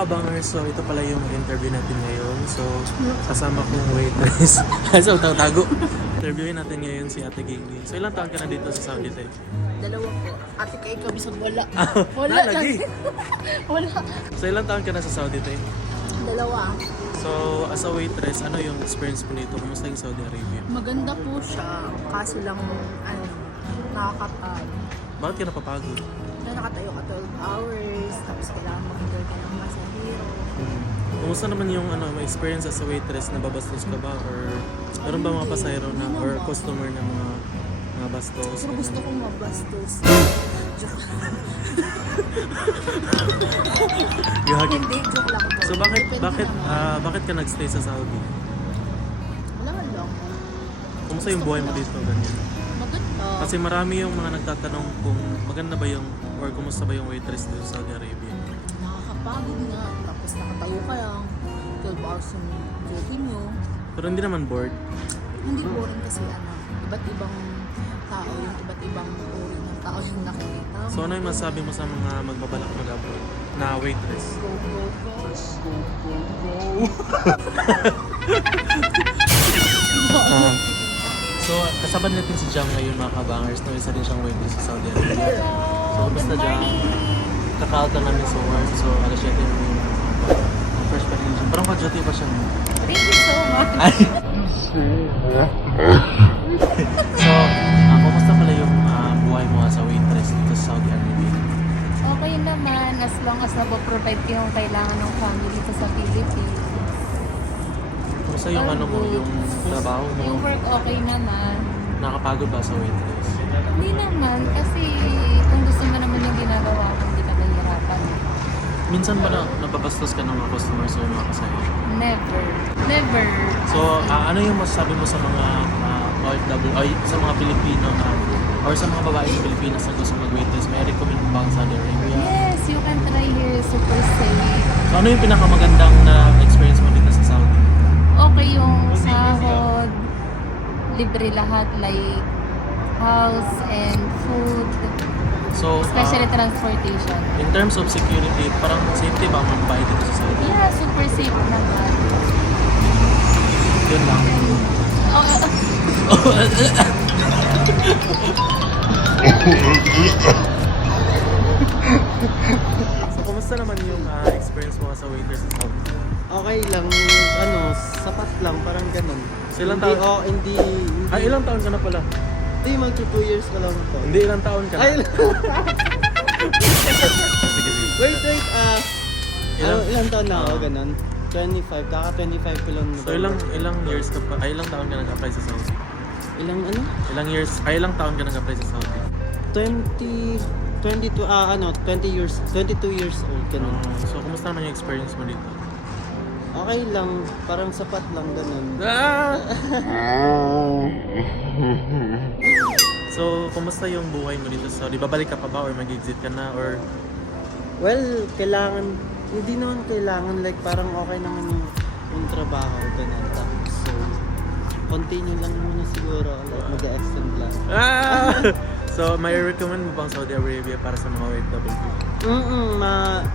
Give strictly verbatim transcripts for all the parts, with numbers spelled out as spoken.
kabangers, so ito pala yung interview natin ngayon. So, kasama kong waitress. So, tago. Interviewin natin ngayon si Ate Gingling. So, ilang taon ka na dito sa Saudi Tay? Dalawa po. Ate kay kami sa wala. Wala Wala lagi. Wala. So, ilang taon ka na sa Saudi Tay? Dalawa. So, as a waitress, ano yung experience mo dito? Kumusta yung Saudi Arabia? Maganda po siya. Kaso lang, ano, nakakapag. Bakit ka napapagod? Na nakatayo ka twelve hours, tapos kailangan mag-enjoy ka ng pasahero. Kumusta naman yung ano, may experience as a waitress? Nababastos ka ba? Or meron ba mga pasahero na or customer na mga mga bastos? Pero gusto kong mabastos. Joke. Gagi. Hindi, joke lang po. So bakit Depende bakit naman. ah, bakit ka nagstay sa Saudi? Wala lang. Kumusta yung buhay mo dito ganyan? Maganda. Kasi marami yung mga nagtatanong kung maganda ba yung or kumusta ba yung waitress dito sa Saudi Arabia. Nakakapagod nga. Tapos nakatayo ka lang. twelve hours yung jogging nyo. Pero hindi naman bored. Hindi boring kasi ano, iba't ibang tao, yung iba't ibang uri ng tao yung nakikita mo. So ano yung masabi mo sa mga magbabalak mag-abroad na waitress? Go, go, go. Ah, so kasama natin si Jam ngayon mga kabangers na isa din siyang waitress sa Saudi Arabia. So kumusta Jam? Kakaot lang namin sa work. So alas siyete na yung ang first pa rin siya. Parang ka-duty pa siya. Thank you so much. Ay! So, ah, kumusta pala yung ah, buhay mo as a waitress dito sa Saudi Arabia? Okay naman, as long as napoprovide ko yung kailangan ng family ko sa Philippines. Kumusta yung ano mo, yung trabaho mo? Yung work okay naman. Nakapagod ba sa waitress? Hindi naman, kasi kung gusto mo naman yung ginagawa ko, hindi ka mahirapan. Minsan ba na nababastos ka ng mga customers o mga kasaya? Never. Never. So, ah, ano yung masasabi mo sa mga uh, O F W, ay sa mga Pilipino na or sa mga babae ng Pilipinas na gusto mag-waitress, may recommend mo ba ang Saudi Arabia? Yes, you can try here. Super safe. So, ano yung pinakamagandang na experience mo dito sa Saudi? Okay yung sahod. Libre lahat, like house and food. So, ah, Especially transportation. in terms of security, parang safety ba ang mga babae dito sa Saudi? Yeah, super safe naman. Yun lang. Oh, So, kumusta naman yung ah, experience mo as a waiter sa Saudi? Okay lang, ano, sapat lang, parang ganun. So, ilang hindi, taon? oh, hindi, hindi, Ay, ilang taon ka na pala? hindi, magto two years ka lang po. Hindi, ilang taon ka na? Ay, Sige, sige. wait, wait, ah, Ilang- ano, ilang taon na ako, Ah. ganun? twenty-five, kaka twenty-five ko lang. So, ilang ilang years ka pa, ay ilang taon ka nag-apply sa Saudi? Ilang, ano? Ilang years, ay ilang taon ka nag-apply sa Saudi? twenty, twenty-two, ah, ano, twenty years, twenty-two years old, ganun. Uh, so, kumusta naman yung experience mo dito? Okay lang, parang sapat lang, ganun. Ah! So, kumusta yung buhay mo dito sa Saudi? Babalik ka pa ba or mag-exit ka na or Well, kailangan, hindi naman kailangan, like, parang okay naman yung, yung trabaho, ganun. Tapos, so, continue lang muna siguro, like, mag-extend lang. Ah! So, may recommend mo bang Saudi Arabia para sa mga O F W? Mm-mm, ma...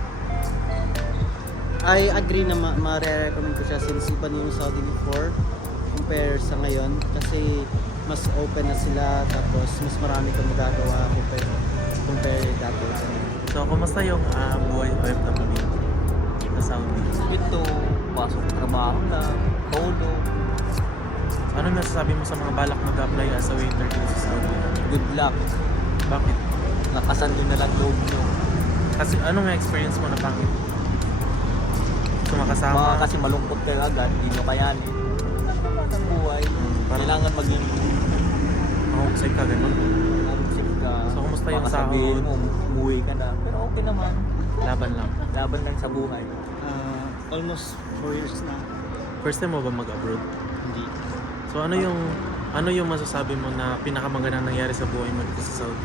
I agree na ma- ma-recommend ko siya since iba na yung Saudi before compare sa ngayon kasi mas open na sila tapos mas marami kang magagawa compare, compare dati. So, kumusta yung ah, buhay O F W sa Saudi? Ito, pasok trabaho lang, todo. So, ano masasabi mo sa mga balak mag-apply as a waiter dito sa Saudi? Good luck. Bakit? Lakasan nyo na lang loob nyo. Kasi ano nga experience mo na pangit? So, Mga makasama? kasi malungkot ka agad, hindi nyo kayanin. Ano naman ang buhay? Hmm, parang- Kailangan maging Mahusay ka, ganun. homesick ka. So, kumusta yung Baka sabihin sahod? mo, umuwi ka na. Pero okay naman. Laban lang. Laban lang sa buhay. Uh, almost four years na. First time mo ba mag-abroad? Hindi. So, ano yung ano yung masasabi mo na pinakamagandang nangyari sa buhay mo dito sa Saudi?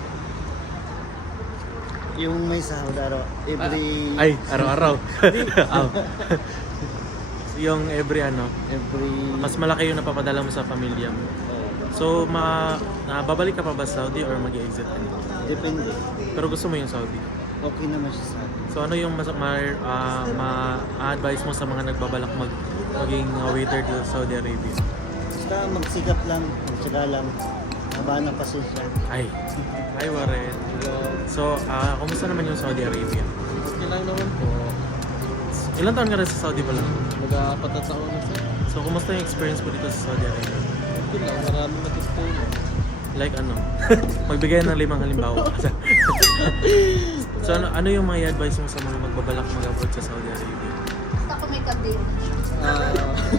Yung may sahod araw, every... Ay, araw-araw. Oh. Yung every ano, Every... mas malaki yung napapadala mo sa pamilya mo. So, ma, na babalik ka pa ba sa Saudi or mag-exit ka? Depende. Pero gusto mo yung Saudi? okay naman siya sa akin. So ano yung mas, ma, ah, ma-advise mo sa mga nagbabalak mag maging uh, waiter dito sa Saudi Arabia? Basta magsikap lang, magtsaga lang, habaan ng pasensya. Ay, ay Warren. So, ah, kumusta naman yung Saudi Arabia? Okay lang naman po. Ilang taon ka rin sa Saudi pala? Mag-aapat na taon na sir. So, kumusta yung experience mo dito sa Saudi Arabia? Okay lang, maraming natutunan. Like ano? Magbigay ng limang halimbawa. So, ano, ano yung mga advice mo sa mga magbabalak mag-abroad sa Saudi Arabia? Basta ako may kadate. Ah,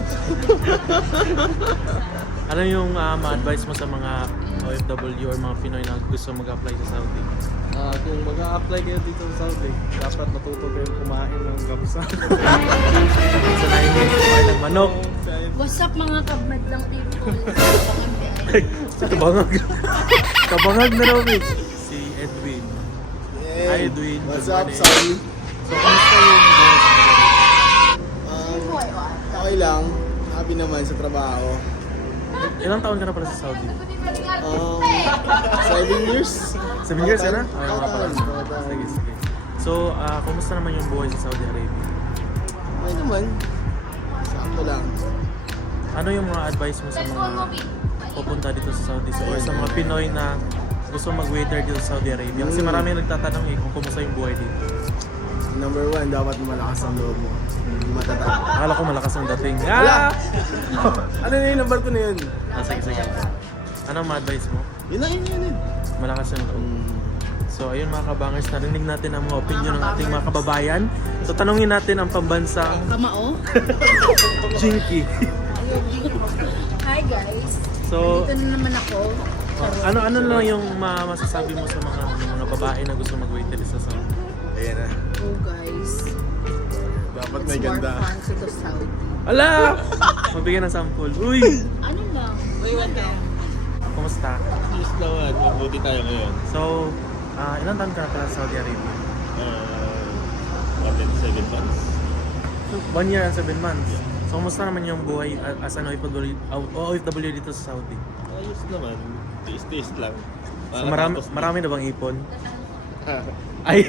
Ano yung ah, ma-advise mo sa mga O F W or mga Pinoy na gusto mag-apply sa Saudi? ah, kung mag-a-apply kayo dito sa Saudi, dapat matuto kayong kumain ng gamsa. Sa nine minutes kumain ng manok. What's up mga kabmadlang people? Kabangag. Kabangag na raw eh. Si Edwin. Hi Edwin. What's Good up, morning. Saudi? So, kumusta yung buhay sa Saudi? Um, okay lang. Happy naman sa trabaho. Ilang taon ka na pala sa Saudi? Um, seven years? Seven years ka na? Total. Ay, mga pala. Total. Sige, sige. So, ah, kumusta naman yung buhay sa Saudi Arabia? Okay naman. Sakto lang. Ano yung mga advice mo sa mga pupunta dito sa Saudi or sa mga Pinoy na gusto mag-waiter dito sa Saudi Arabia? Kasi Mm. marami nagtatanong eh kung kumusta yung buhay dito. Number one, dapat malakas ang loob mo. Hindi matatag. Akala ko malakas ang dating. Ah! Ano na yun? Number two na yun. Ah, sige, sige. Ano ang ma-advise mo? Yun na yun, yun, yun. Malakas yung loob. Mm. So ayun mga kabangers, narinig natin ang mga opinion ng ating mga kababayan. So tanungin natin ang pambansang Kamao? Jinky. Hi guys. So Dito na naman ako. ano ano lang yung ma- masasabi mo sa mga mga babae na gusto mag-waiter sa Saudi? Ayan na. Oh guys. Dapat It's may more ganda. fun to the Saudi. Ala! Mabigyan ng sample. Uy! Ano lang? Uy, what the? Kumusta? Yes naman, mabuti tayo ngayon. So, ah ilang taon ka na pala sa Saudi Arabia? Uh, one and seven months. One year and seven months. So, kumusta naman yung buhay a- as an O F W, O F W dito sa Saudi? Ayos naman. Taste-taste lang. So, marami, Matatapos na. marami na bang ipon? Ay!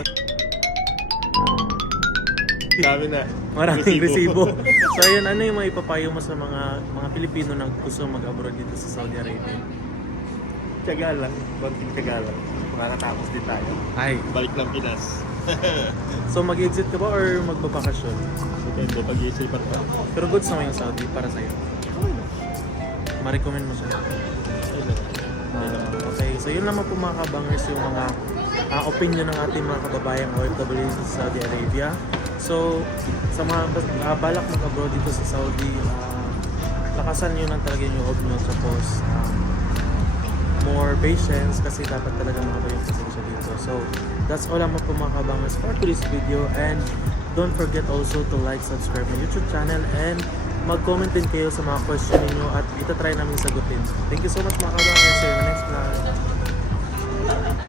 Dami na. Maraming resibo. So ayun, ano yung mga ipapayo mo sa mga mga Pilipino na gusto mag-abroad dito sa Saudi Arabia? Tiyaga lang. Konting tiyaga lang. Makakatapos din tayo. Ay, Balik ng Pinas. so mag-exit ka ba or magbabakasyon? Depende, pag-iisipan pa. Pero goods naman yung Saudi para sa'yo. Ma-recommend mo siya. Ayun lang. Ah, okay, so yun naman po mga kabangers yung mga ah, opinion ng ating mga kababayang O F W dito sa Saudi Arabia. So, sa mga uh, balak mag-abroad dito sa Saudi, ah, lakasan nyo lang talaga yung loob nyo. Tapos, um, more patience kasi dapat talaga mga yung pasensya dito. So, that's all naman po mga kabangers for today's video. And don't forget also to like, subscribe my YouTube channel, and mag-comment din kayo sa mga question ninyo at itatry namin sagutin. Thank you so much mga kabangers. See you in the next vlog.